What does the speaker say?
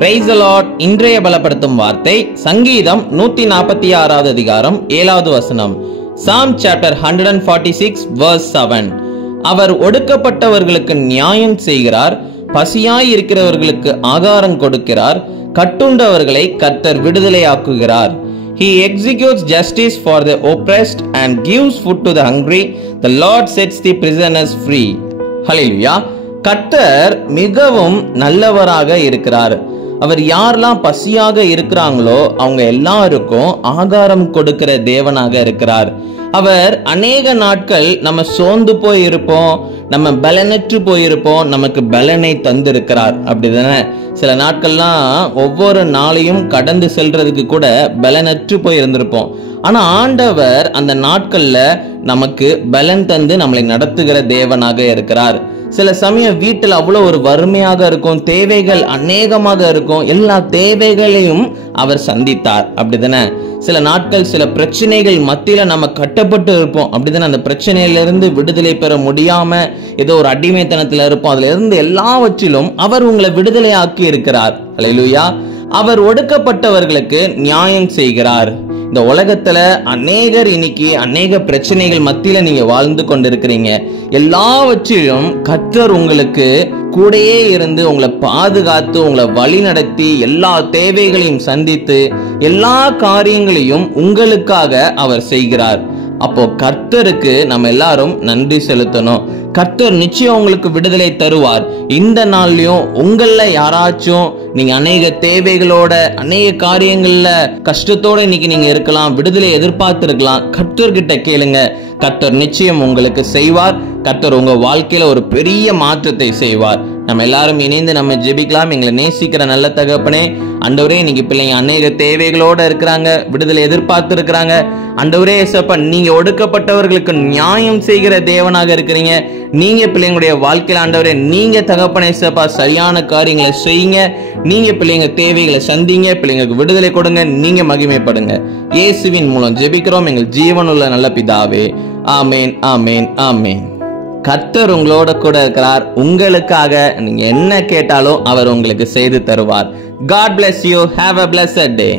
Praise the Lord. இன்றைய பலப்படுத்தும் வார்த்தை சங்கீதம் 146வது அதிகாரம் 7வது வசனம். Psalm chapter 146 verse 7. அவர் ஒடுக்கப்பட்டவர்களுக்கு நியாயம் செய்கிறார், பசியாய் இருக்கிறவர்களுக்கு ஆகாரம் கொடுக்கிறார், கட்டுண்டவர்களை கர்த்தர் விடுதலையாக்குகிறார். He executes justice for the oppressed and gives food to the hungry. The Lord sets the prisoners free. Hallelujah. கர்த்தர் மிகவும் நல்லவராக இருக்கிறார். அவர் யாரெல்லாம் பசியாக இருக்கிறாங்களோ அவங்க எல்லாருக்கும் ஆகாரம் கொடுக்கிற தேவனாக இருக்கிறார். அவர் அநேக நாட்கள் நம்ம சோர்ந்து போய் இருப்போம், நம்ம பலனற்று போயிருப்போம், நமக்கு பலனை தந்திருக்கிறார். அப்படிதானே? சில நாட்கள்லாம் ஒவ்வொரு நாளையும் கடந்து செல்றதுக்கு கூட பலனற்று போய் இருந்திருப்போம். ஆனா ஆண்டவர் அந்த நாட்கள்ல நமக்கு பலன் தந்து நம்மளை நடத்துகிற தேவனாக இருக்கிறார். சில சமயம் வீட்டில் அவ்வளவு ஒரு வறுமையாக இருக்கும், தேவைகள் அநேகமாக இருக்கும், எல்லா தேவைகளையும் அவர் சந்தித்தார். அப்படிதானே? சில நாட்கள் சில பிரச்சனைகள் மத்தியில நம்ம கட்டப்பட்டு இருப்போம். அப்படிதானே? அந்த பிரச்சனையிலிருந்து விடுதலை பெற முடியாம ஏதோ ஒரு அடிமைத்தனத்துல இருப்போம். அதுல இருந்து எல்லாவற்றிலும் அவர் உங்களை விடுதலை ஆக்கி இருக்கிறார். அல்லேலூயா. அவர் ஒடுக்கப்பட்டவர்களுக்கு நியாயம் செய்கிறார். இந்த உலகத்துல அநேகர் இன்னைக்கு அநேக பிரச்சனைகள் மத்தியில நீங்க வாழ்ந்து கொண்டிருக்கிறீங்க. எல்லாவற்றிலும் கர்த்தர் உங்களுக்கு கூடயே இருந்து உங்களை பாதுகாத்து உங்களை வழி நடத்தி எல்லா தேவைகளையும் சந்தித்து எல்லா காரியங்களையும் உங்களுக்காக அவர் செய்கிறார். அப்போ கர்த்தருக்கு நம்ம எல்லாரும் நன்றி செலுத்தணும். கர்த்தர் நிச்சயம் உங்களுக்கு விடுதலை தருவார். இந்த நாள்லயும் உங்கள யாராச்சும் நீங்க அநேக தேவைகளோட அநேக காரியங்கள்ல கஷ்டத்தோட இன்னைக்கு நீங்க இருக்கலாம், விடுதலை எதிர்பார்த்து இருக்கலாம். கர்த்தர்கிட்ட கேளுங்க, கர்த்தர் நிச்சயம் உங்களுக்கு செய்வார். கர்த்தர் உங்க வாழ்க்கையில ஒரு பெரிய மாற்றத்தை செய்வார். நம்ம எல்லாரும் இணைந்து நம்ம ஜெபிக்கலாம். எங்களை நேசிக்கிற நல்ல தகப்பனே, ஆண்டவரே, இன்னைக்கு பிள்ளைங்க அநேக தேவைகளோட இருக்கிறாங்க, விடுதலை எதிர்பார்த்து இருக்கிறாங்க. ஆண்டவரே இயேசுப்பா, நீங்க ஒடுக்கப்பட்டவர்களுக்கு நியாயம் செய்கிற தேவனாக இருக்கிறீங்க. நீங்க பிள்ளைங்களுடைய வாழ்க்கையில ஆண்டவரே, நீங்க தகப்பனே இயேசுப்பா சரியான காரியங்களை செய்யுங்க. நீங்க பிள்ளைங்க தேவைகளை சந்திங்க, பிள்ளைங்களுக்கு விடுதலை கொடுங்க, நீங்க மகிமைப்படுங்க. இயேசுவின் மூலம் ஜெபிக்கிறோம் எங்கள் ஜீவனுள்ள நல்ல பிதாவே. ஆமேன், ஆமேன், ஆமேன். கர்த்தர் உங்களோட கூட இருக்கிறார். உங்களுக்காக நீங்க என்ன கேட்டாலும் அவர் உங்களுக்கு செய்து தருவார். God bless you. Have a blessed day.